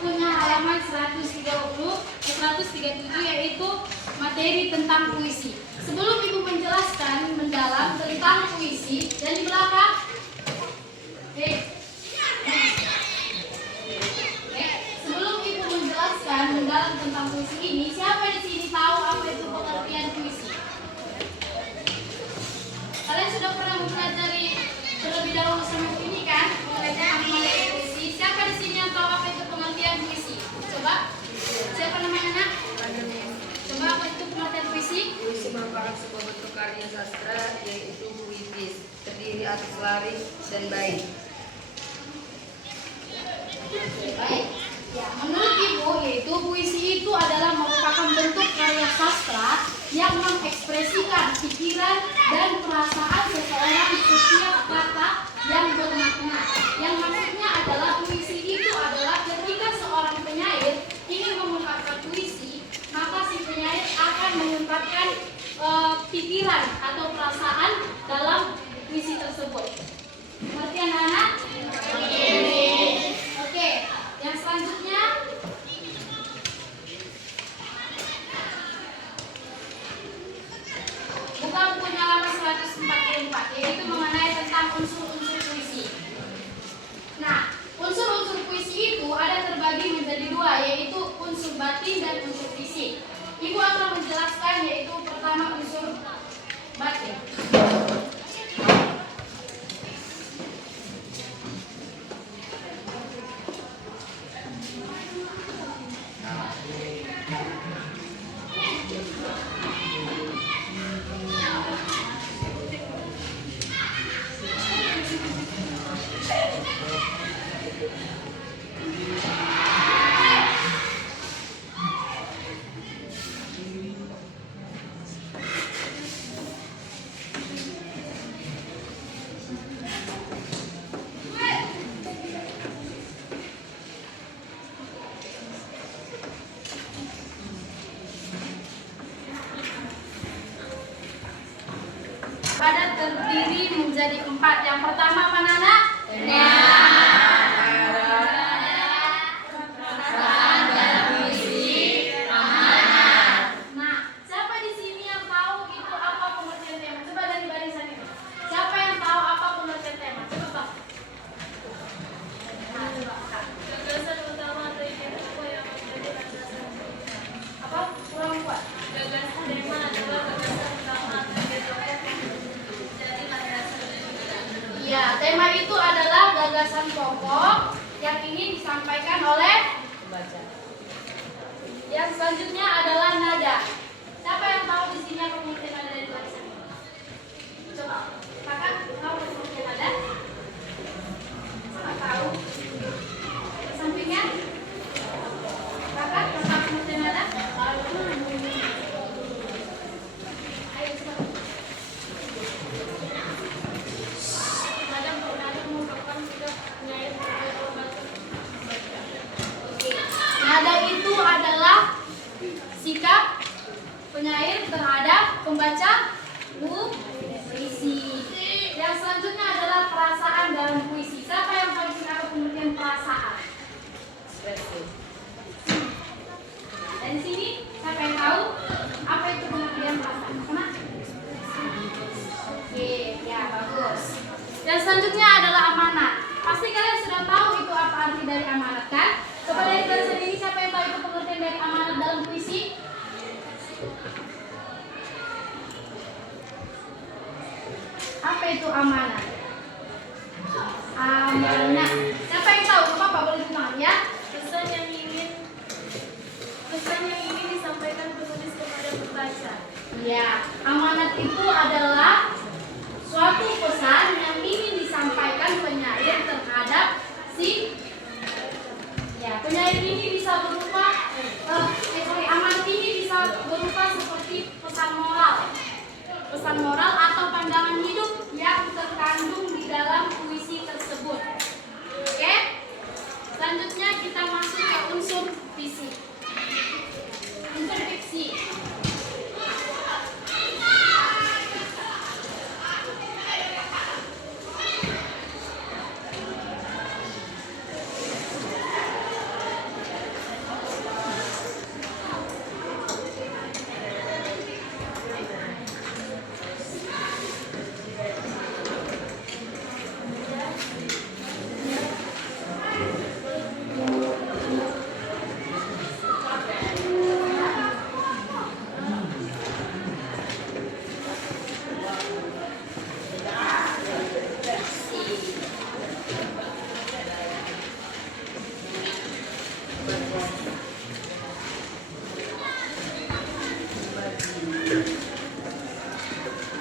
Bukunya halaman 137 yaitu materi tentang puisi. Sebelum Ibu menjelaskan mendalam tentang puisi, dan di belakang sebelum Ibu menjelaskan mendalam tentang puisi ini, siapa di sini tahu apa itu pengertian puisi? Kalian sudah pernah mempelajari terlebih dahulu sama ini kan? Mengenai puisi. Siapa di sini yang tahu apa itu pengertian puisi? Coba. Siapa namanya, Nak? Coba apa itu pengertian puisi? Puisi merupakan sebuah bentuk karya sastra yaitu puitis, terdiri atas laris dan bait. Baik. Ya, menurut Ibu, yaitu puisi itu adalah merupakan bentuk karya sastra yang mengekspresikan pikiran dan perasaan seseorang setiap kata yang bermakna. Yang maksudnya adalah puisi itu adalah ketika seorang penyair ingin mengungkapkan puisi, maka si penyair akan mengungkapkan pikiran atau perasaan dalam puisi tersebut. Mengerti anak-anak? Oke, yang selanjutnya buka bukunya halaman 144, yaitu mengenai tentang unsur-unsur puisi. Nah, unsur-unsur puisi itu ada terbagi menjadi dua, yaitu unsur batin dan unsur fisik. Ibu akan menjelaskan, yaitu pertama unsur batin. Ada terdiri menjadi 4. Yang pertama apa, Nana? Nah, siapa di sini yang tahu itu apa pengertian tema? Coba dari barisan itu. Siapa yang tahu apa pengertian tema? Coba. Nah, coba. Gagasan utama atau ide apa yang menjadi landasan Apa? Kurang kuat. gagasan tema adalah gagasan utama atau ide tokoh menjadi landasan pemikiran. Iya, tema itu adalah gagasan pokok yang ingin disampaikan oleh Baca. yang selanjutnya adalah nada. Siapa yang tahu di sini apa pengertian nada dari barisan ini? Coba. Kakak, tahu pengertian nada? Nggak tahu. Sampingnya? Kakak, tahu pengertian nada? Ayo cepat. Nada merupakan sikap penyair atau baca. Nada itu adalah sikap penyair terhadap pembaca puisi. Yang selanjutnya adalah perasaan dalam puisi. Siapa yang tahu di sini apa pengertian perasaan? Ekspresi. Dan di sini siapa yang tahu apa itu pengertian perasaan? Sama? Oke, ya bagus. Yang selanjutnya adalah amanat. Pasti kalian sudah tahu itu apa arti dari amanat kan? Coba dari barisan ini siapa yang tahu itu pengertian dari amanat dalam puisi? itu amanat? Amanat. Siapa yang tahu? Bapak boleh bilang ya? Pesan yang ingin disampaikan penulis kepada pembaca. Ya, amanat itu adalah suatu pesan yang ingin disampaikan penyair terhadap si penyair ini bisa berupa amanat ini bisa berupa seperti pesan moral atau pandangan hidup yang terkandung di dalam puisi tersebut. Oke, selanjutnya kita masuk ke unsur fiksi. Unsur fiksi.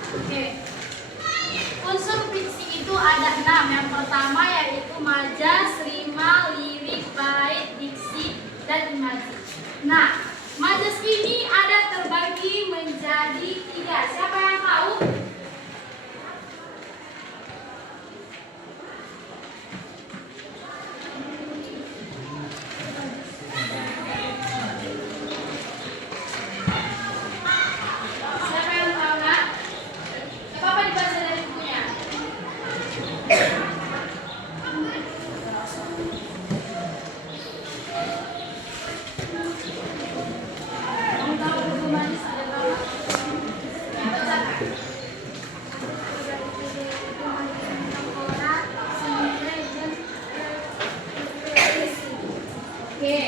Oke. Unsur fiksi itu ada 6. Yang pertama yaitu majas, rima, lirik, bait, diksi, dan imaji. Nah, majas ini ada terbagi menjadi 3. Siapa yang tahu? Siapa yang tahu nak? Apa dibaca dari bukunya? Kamu tahu buku manis ada berapa? Ya, bacakan. Oke.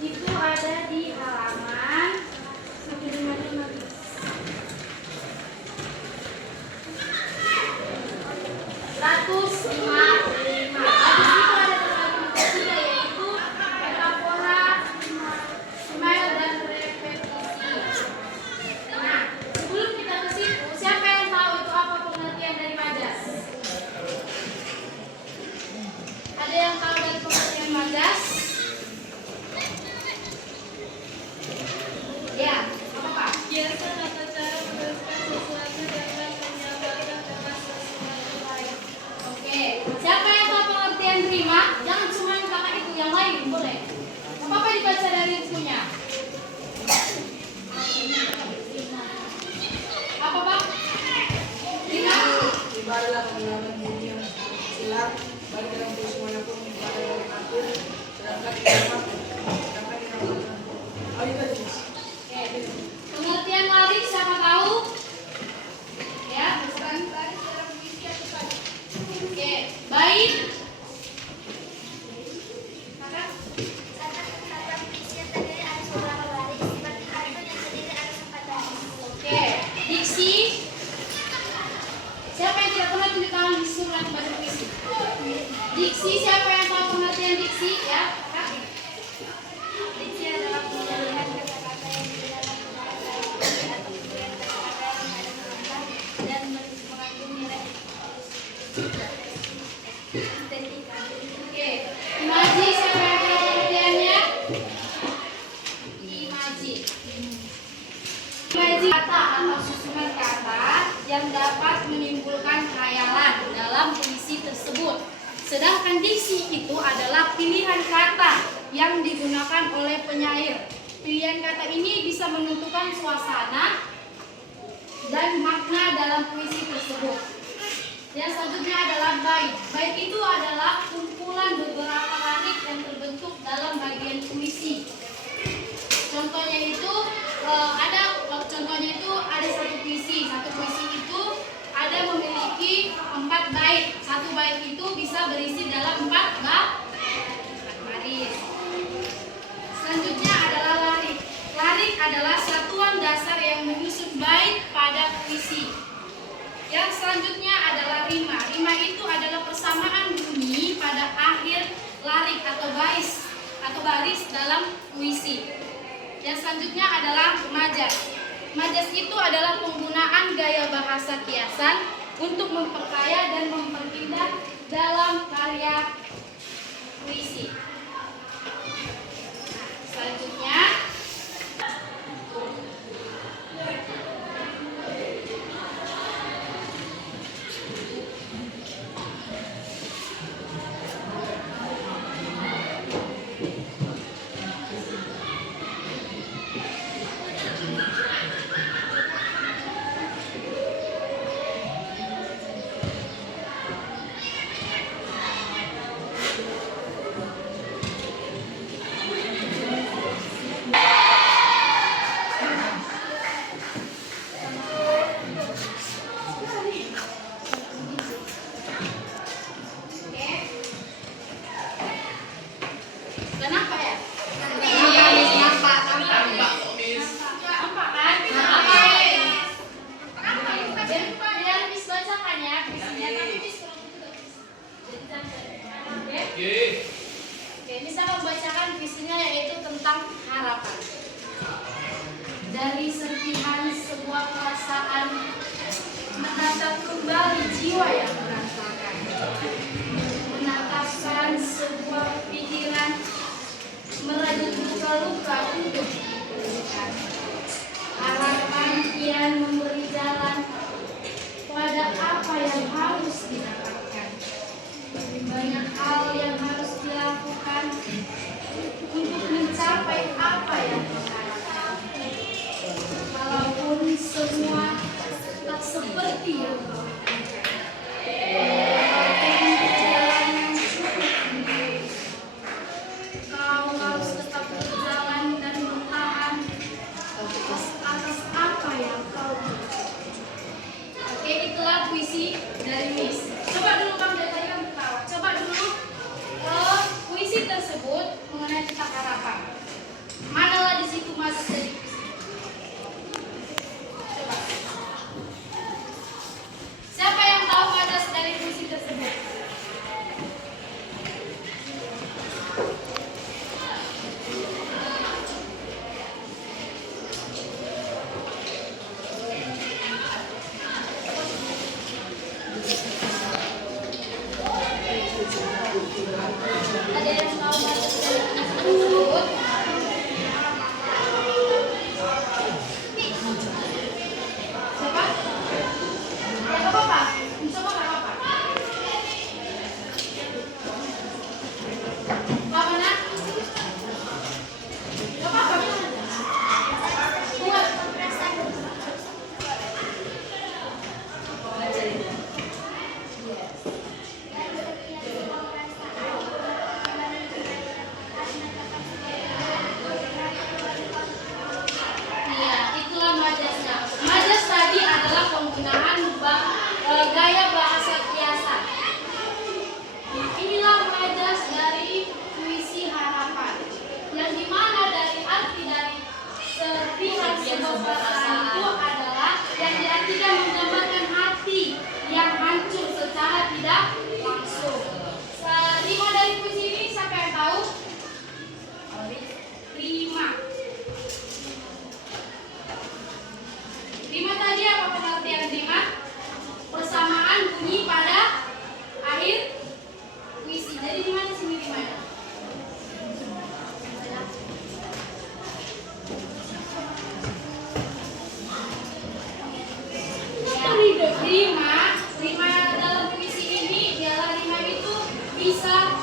Itu ada di halaman 155. Habis itu ada terbagi ketiga yaitu metafora, smile, dan repetisi. Nah, sebelum kita ke situ, siapa yang tahu itu apa pengertian dari majas? Ada yang tahu dari pengertian majas? Ya, apa Pak? Biasa atau cara menuliskan sesuatu dengan menyampaikan dengan sesuatu lain. Oke, siapa yang tahu pengertian rima? Jangan cuma yang kakak itu, yang lain boleh. Apa dibaca dari bukunya? Apa Pak? Rima? Rima adalah pengenalaman bunyi yang silang, baik dalam puisi manapun, pada yang mengatur, sedangkan irama Oke. Pengertian larik siapa tahu? Ya, misalkan larik dalam puisi atau tadi. Oke, baik. Kakak? Oke, diksi. Siapa yang tidak pernah tunjuk tangan di surat baca puisi? Diksi, siapa yang tahu pengertian diksi? Ya, kakak? Diksi adalah pemilihan kata-kata yang di dalam bahasa atau pilihan kata-kata yang ada menambah dan mengandung nilai estetika. Oke, imaji siapa yang tahu pengertiannya? Imaji. Imaji kata atau susunan kata yang dapat menimbulkan khayalan dalam puisi tersebut. Sedangkan diksi itu adalah pilihan kata yang digunakan oleh penyair. Pilihan kata ini bisa menentukan suasana dan makna dalam puisi tersebut. Yang selanjutnya adalah bait. Bait itu adalah kumpulan beberapa larik yang terbentuk dalam bagian puisi. Contohnya itu ada satu puisi. Satu puisi itu ada memiliki 4 bait. Satu bait itu bisa berisi dalam 4 baris. Selanjutnya adalah larik. Larik adalah satuan dasar yang menyusun bait pada puisi. Yang selanjutnya adalah rima. Rima itu adalah persamaan bunyi pada akhir larik atau baris dalam puisi. Yang selanjutnya adalah majas. Majas itu adalah penggunaan gaya bahasa kiasan untuk memperkaya dan memperindah dalam karya puisi. Selanjutnya kenapa ya? Nampak kan? Biar Miss bacakan ya puisinya, tapi Miss Oke, Miss akan membacakan puisinya yaitu tentang harapan. Dari serpihan sebuah perasaan menatap kembali jiwa yang berantakan, menatapkan sebuah pikiran, merajut luka-luka untuk dipulihkan. Harapan kian memberi jalan pada apa yang harus didapatkan. Banyak hal yang harus dilakukan untuk mencapai apa yang diharapkan. Walaupun semua tak seperti yang kau inginkan. Walaupun perjalanan cukup sendiri, kau harus tetap berjalan dan bertahan atas apa yang kau buat. Oke, itulah puisi dari Miss. Coba dulu Bang, dari tadi kan ketawa. Coba dulu puisi tersebut mengenai tentang harapan. Manalah di situ masuk dari puisi. Coba. Siapa yang tahu majas dari puisi tersebut? Ada yang tahu majas dari puisi tersebut? Siapa? Ya, gak apa-apa. Mencoba gak apa-apa. Pak mana? Gak apa-apa. Buat. Iya, itulah majasnya. Majas tadi adalah penggunaan gaya bahasa kiasan. Inilah majas dari puisi harapan, yang dimana dari arti dari serpihan sebuah perasaan itu adalah yang diartikan menggambarkan hati yang hancur secara tidak langsung. Rima dari puisi ini siapa yang tahu? Rima. Rima tadi apa pengertian rima? Persamaan bunyi pada akhir puisi. Jadi di mana sini rimanya? Rima dalam puisi ini ialah rima itu bisa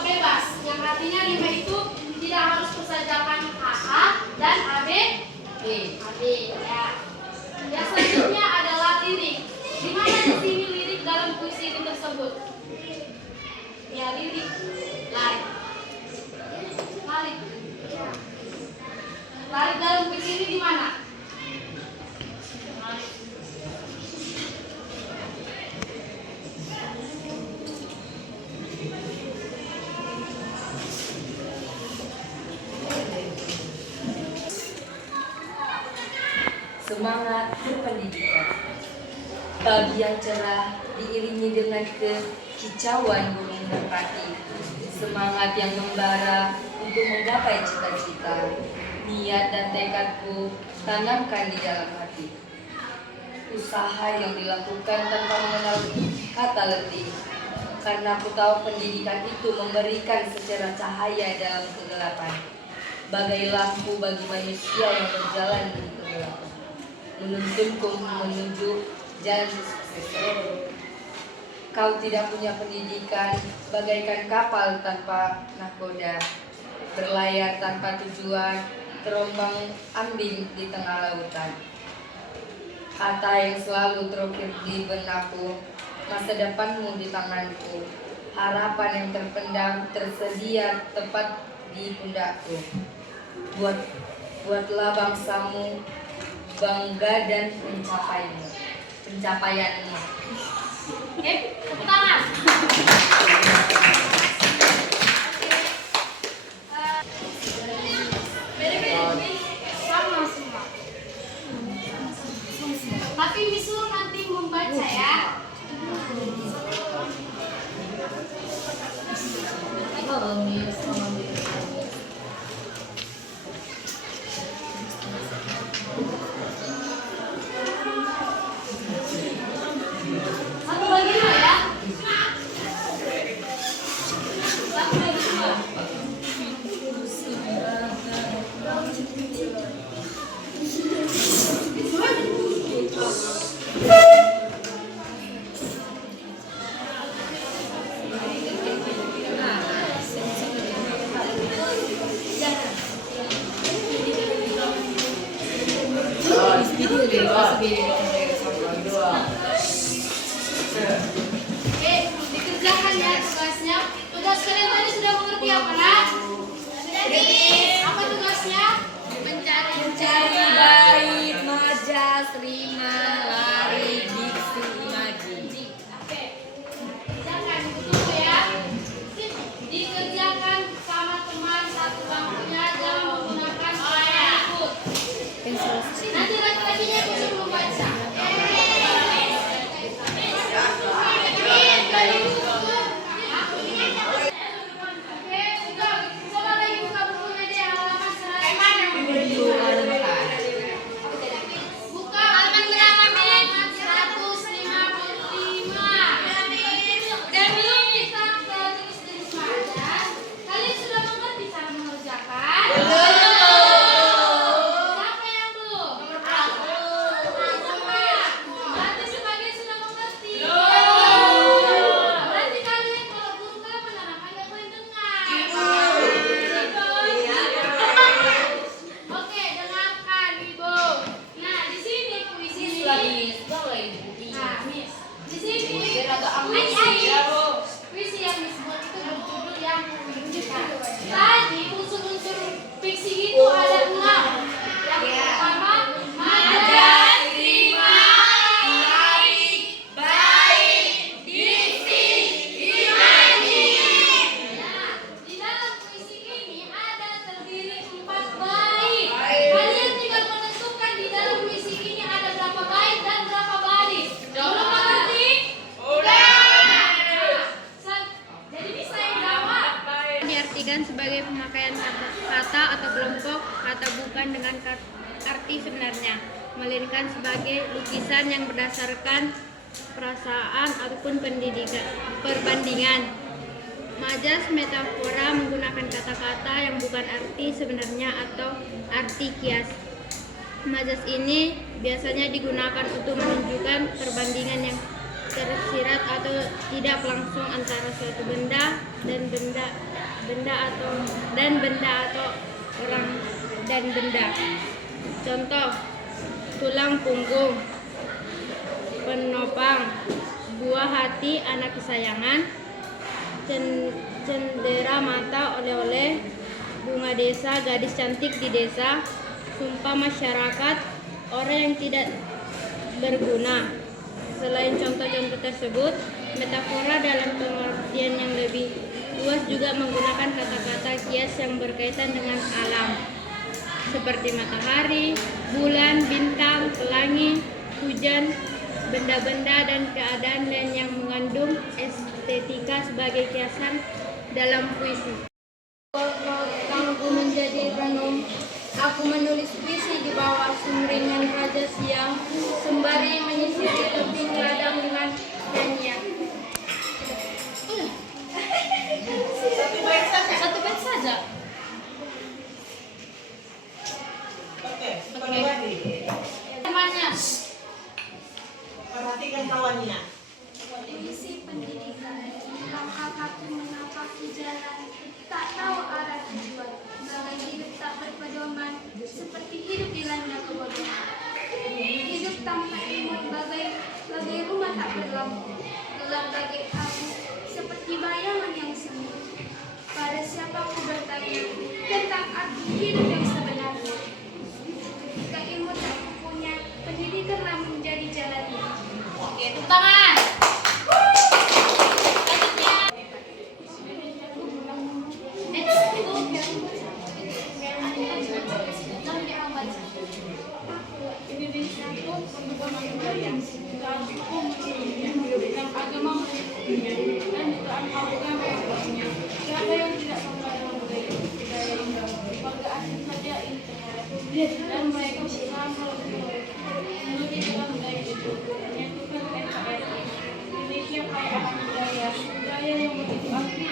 bebas. Yang artinya rima itu tidak harus bersajakan AA dan AB. Ya. Yang selanjutnya adalah lirik. Di mana di sini lirik dalam puisi ini tersebut? Ya, lirik. Larik. Larik dalam puisi ini di mana? Semangat berpendidikan. Pagi yang cerah diiringi dengan kekicauan gunung merpati. Semangat yang membara untuk menggapai cita-cita. Niat dan tekadku tanamkan di dalam hati. Usaha yang dilakukan tanpa mengenal kata letih. Karena aku tahu pendidikan itu memberikan secerah cahaya dalam kegelapan. Bagai lampu bagi manusia yang berjalan di kegelapan. Menuntunku menuju jalan sukses. Kau tidak punya pendidikan, bagaikan kapal tanpa nahkoda, berlayar tanpa tujuan, terombang ambing di tengah lautan. Kata yang selalu terukir di benakku, masa depanmu di tanganku, harapan yang terpendam tersedia tepat di pundakku. Buatlah bangsamu bangga dan pencapaianmu. Tepuk tangan. Sama semua. Tapi Misu nanti membaca ya. Satu lagi dulu ya. Satu lagi dulu. Oke, dikerjakan ya tugasnya. Tugas kalian tadi sudah mengerti apa, Nak? Apa tugasnya? Mencari bait, majas, rima, lari, diksi, imaji. Oke. Kerjakan itu dulu ya. Dikerjakan sama teman satu bangkunya, jangan menggunakan cara ikut. Nanti laki-lakinya itu sebelum baca. Oke, sudah. Coba lagi buka bukunya deh, halaman 100. Buka halaman berapa, Min? 155. Udah belum kita ke tulis majas? Kalian sudah mengerti cara mengerjakan? Siapa yang belum? Berarti sebagian sudah mengerti. Berarti kalian kalau guru kalian menerangkan gak boleh dengar. Oke, dengarkan Ibu. Nah, di sini puisi. Nah, Miss, di sini puisi yang Miss buat itu berjudul yang menunjukkan. Tadi unsur-unsur fiksi itu ada 6. Yang pertama, majas, rima, lari, bait, diksi, imaji. Nah, di dalam puisi ini ada terdiri 4 bait. Kalian tinggal menentukan di dalam puisi ini ada berapa bait dan berapa baris. Belum mengerti? Jadi bisa yang jawab. Diartikan sebagai pemakaian kata atau kelompok kata bukan dengan arti sebenarnya, melainkan sebagai lukisan yang berdasarkan perasaan ataupun perbandingan. Majas metafora menggunakan kata-kata yang bukan arti sebenarnya atau arti kias. Majas ini biasanya digunakan untuk menunjukkan perbandingan yang tersirat atau tidak langsung antara suatu benda atau orang dan benda. Contoh, tulang punggung, penopang, buah hati anak kesayangan, cendera mata oleh-oleh, bunga desa gadis cantik di desa, sumpah masyarakat orang yang tidak berguna. Selain contoh-contoh tersebut, metafora dalam pengertian yang lebih luas juga menggunakan kata-kata kias yang berkaitan dengan alam, seperti matahari, bulan, bintang, pelangi, hujan, benda-benda dan keadaan lain yang mengandung estetika sebagai kiasan dalam puisi. Waktu menjadi renung, aku menulis puisi di bawah sumringah Raja Siang, sembari menyisiri tebing ladang dengan nyanyian. Satu bait saja. Oke. Temannya. Perhatikan kawannya. Divisi pendidikan, langkah kaki menapaki jalan, tak tahu arah tujuan, bagai hidup tak berpedoman, seperti hidup dilanda kebodohan. Hidup tanpa ilmu bagai rumah tak berlampu, gelap bagi aku, seperti bayangan yang semu. Pada siapa ku bertanya tentang arti hidup yang sebenarnya. Ketika ilmu tak punya, pendidikanlah menjadi jalannya. Oke, tepuk tangan. Siapa yang tidak mengenal budaya Indo, warga asing saja dan mereka berusaha menuruti dalam budaya itu, menyatukan NKRI. Indonesia kaya akan budaya yang begitu asli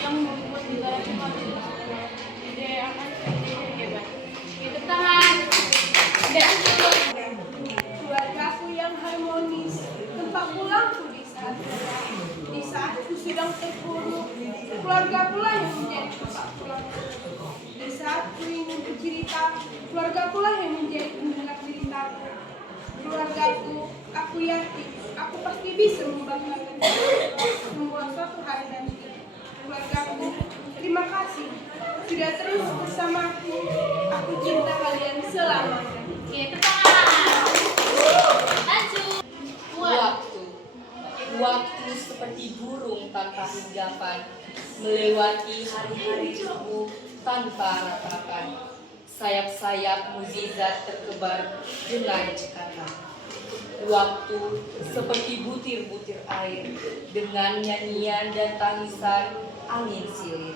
yang membuat negara cepat budaya akan hebat. Kita tangan. Keluargaku yang harmonis, tempat pulangku di saat ku sedang terpuruk, keluarga pula yang menjadi tempat pulangku. Di saat ku ingin bercerita, keluarga pula yang menjadi pendengar ceritaku. Keluargaku, aku yakin, aku pasti bisa membanggakan semua suatu hari nanti. Keluargaku, terima kasih sudah terus bersamaku. Aku cinta kalian selamanya. Oke, tangan. Lanjut. Waktu seperti burung tanpa hinggapan, melewati hari-hariku tanpa ratapan. Sayap-sayap mukjizat terkebar dengan cekatan. Waktu seperti butir-butir air, dengan nyanyian dan tangisan angin silir,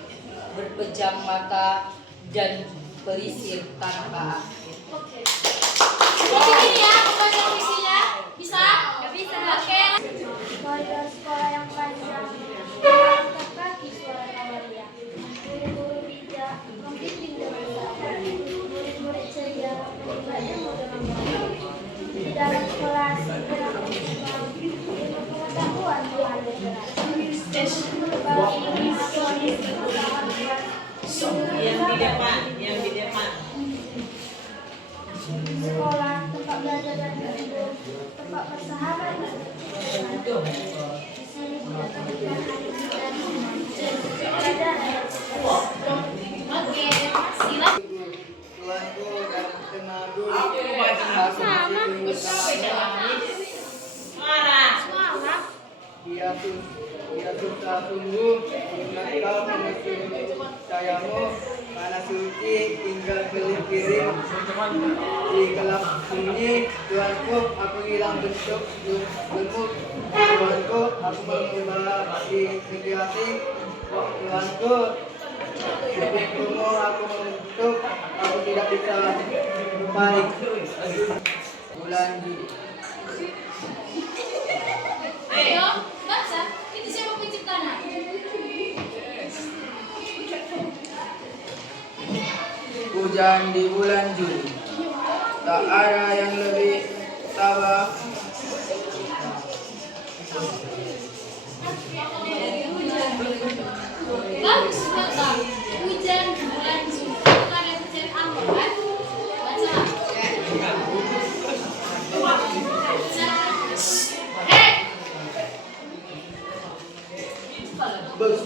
berpejam mata dan pelisir tanpa akhir. Seperti ini ya, pokoknya puisinya. Bisa? Bisa. Oke. Koridor sekolah yang panjang, mengangkat kaki suara tawaria. Guru-guru bijak, membimbing dengan sabar. Murid-murid ceria, menimba ilmu dengan baik. Di dalam kelas, segera berkembang, ilmu pengetahuan mengalir deras. Berbagi harmonis, bersama keras. Yang di depan. Sekolah, tempat belajar dan berhidup, tempat bersahabat dan berkeluarga. Di sini didapat dan pelajaran. Oke, silakan. Tuanku dan tenaga Sama. Suara. Dia susah sungguh ingat kau menyusul cahayamu panas suci tinggal kirim di gelap sunyi. Tuanku, aku hilang bentuk gemuk. Tuanku, aku mengembara di negeri asing. Tuanku, hidupmu aku membentuk, aku tidak bisa berbalik. Bulan Juli. Ayo, baca. Itu siapa penciptanya? Hujan di bulan Juli, tak ada yang lebih tabah. Bagus baca. Hujan di bulan Juli. Itu karya pencari angin kan? Baca. Bagus.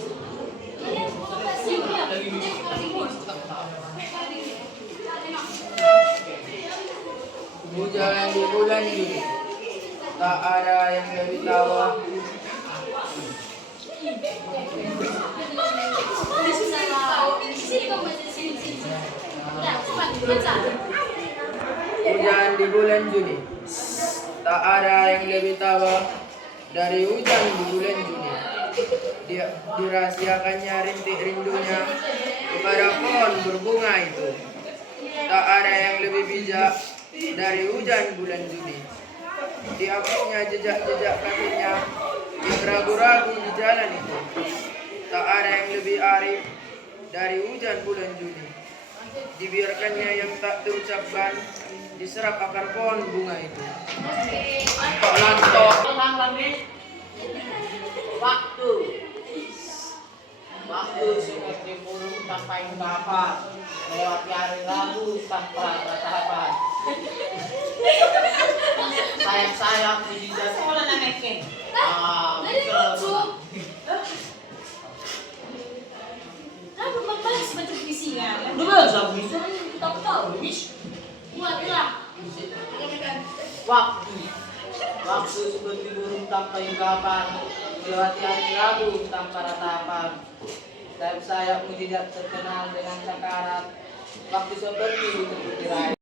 Hujan di bulan Juli, tak ada yang lebih tawa. Hujan di bulan Juli, Tak ada yang lebih tawa dari hujan di bulan Juni. Dirahasiakannya rintik rindunya kepada pohon berbunga itu. Tak ada yang lebih bijak dari hujan bulan Juni. Dihapusnya jejak-jejak kakinya yang ragu-ragu di jalan itu. Tak ada yang lebih arif dari hujan bulan Juni. Dibiarkannya yang tak terucapkan diserap akar pohon bunga itu. Lantok, lantok. Waktu. Waktu seperti burung sampai ungkapan, melewati hari Rabu tanpa tahapan. Sayang-sayang puji jasa. Sekolah nanekin. lucu. Kenapa balas baca puisinya? Lu bisa bisa, tahu bisa. Buatlah. Waktu. Waktu seperti burung tanpa ungkapan, melewati hari Rabu tanpa ratapan. Sayap-sayapmu tidak terkenal dengan sakarat. Waktu seperti itu bergerak.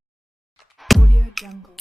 Audio Jungle.